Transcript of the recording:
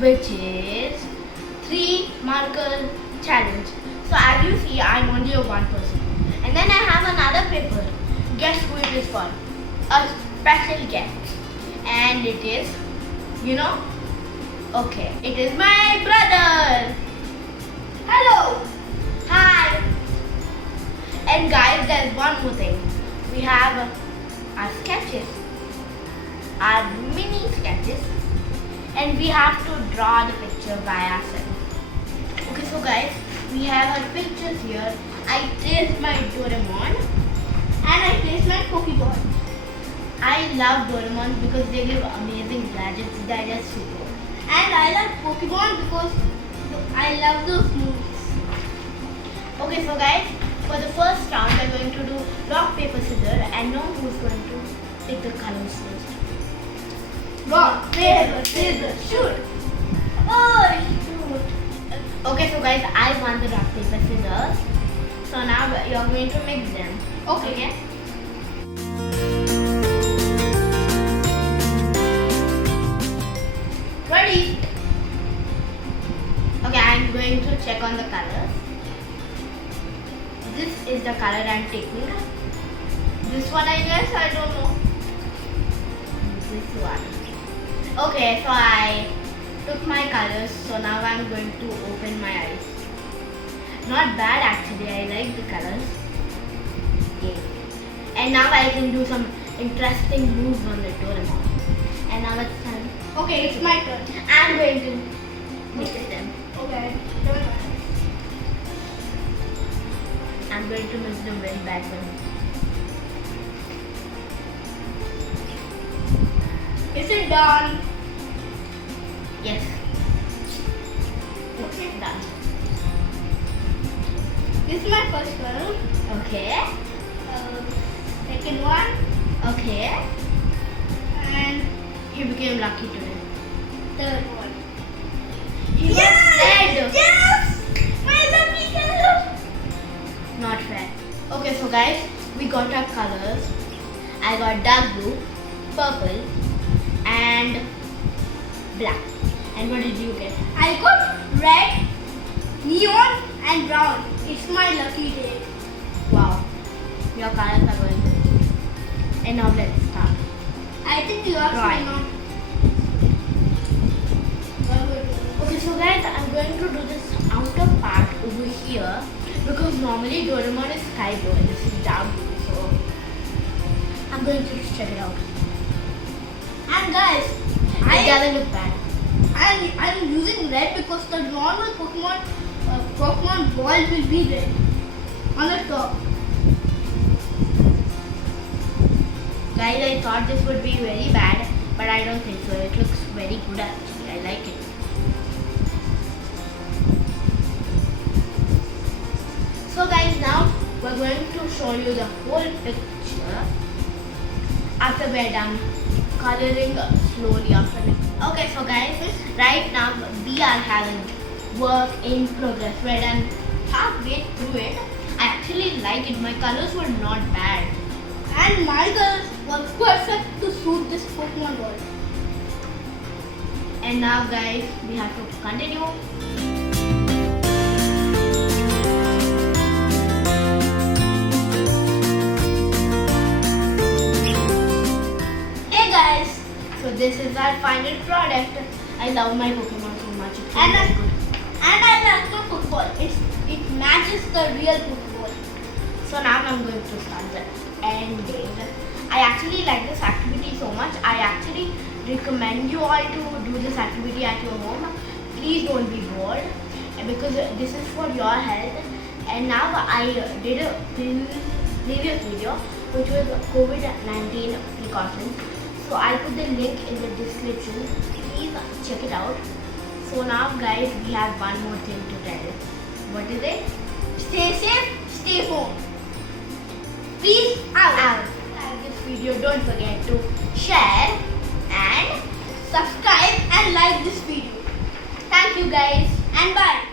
which is 3 marker challenge. So as you see, I'm only a one person. And then I have another paper. Guess who it is for? A special guest. And it is, okay, it is my brother. Hello. Hi. And guys, there's one more thing. We have our sketches, our mini sketches, and we have to draw the picture by ourselves. Okay, so guys, we have our pictures here. I traced my Doraemon and I traced my Pokeball. I love Doraemon because they give amazing gadgets that are super. And I love Pokemon because I love those movies. Okay, so guys, for the first round, we're going to do rock, paper, scissors, and know who's going to pick the colors first. Rock, paper, scissors, shoot! Oh, shoot! Okay, so guys, I won the rock, paper, scissors. So now you're going to mix them. Okay? Ready? Okay, I'm going to check on the colors. This is the color I'm taking. This one, I guess, I don't know. This one. Okay, so I took my colors, so now I'm going to open my eyes. Not bad actually, I like the colors. Okay. And now I can do some interesting moves on the Doraemon. And now it's time. Okay, it's my turn. I'm going to mix them. Okay. I'm going to mix them very bad one. Is it done? Yes. Okay, done. This is my first one. Okay. Second one. Okay. And he became lucky today. Third one. He was red. Yes! My lucky color. Not fair. Okay, so guys, we got our colors. I got dark blue, purple, and black. And what did you get? I got red, neon, and brown. It's my lucky day. Wow. Your colors are going good. And now let's start. I think you are going on. Okay, so guys, I'm going to do this outer part over here because normally Doraemon is sky blue and this is dark blue. So I'm going to just check it out. And guys, it doesn't look bad. I'm using red because the normal Pokemon ball will be red on the top. Guys, I thought this would be very bad, but I don't think so. It looks very good actually. I like it. So guys, now we're going to show you the whole picture after we're done coloring slowly after it. Okay, so guys, right now we are having work in progress. We're done halfway through it. I actually like it. My colors were not bad. And my colors were perfect to suit this Pokemon world. And now guys, we have to continue. Hey guys, so this is our final product. I love my Pokemon so much. It's very good. And I like my football. It matches the real football. So now I'm going to start the ending. I actually like this activity so much. I actually recommend you all to do this activity at your home. Please don't be bored because this is for your health. And now I did a previous video which was COVID-19 precautions. So I'll put the link in the description. Please check it out. So now guys, we have one more thing to tell. What is it? Stay safe, stay home. Peace out. Like this video, don't forget to share and subscribe and like this video. Thank you guys and bye.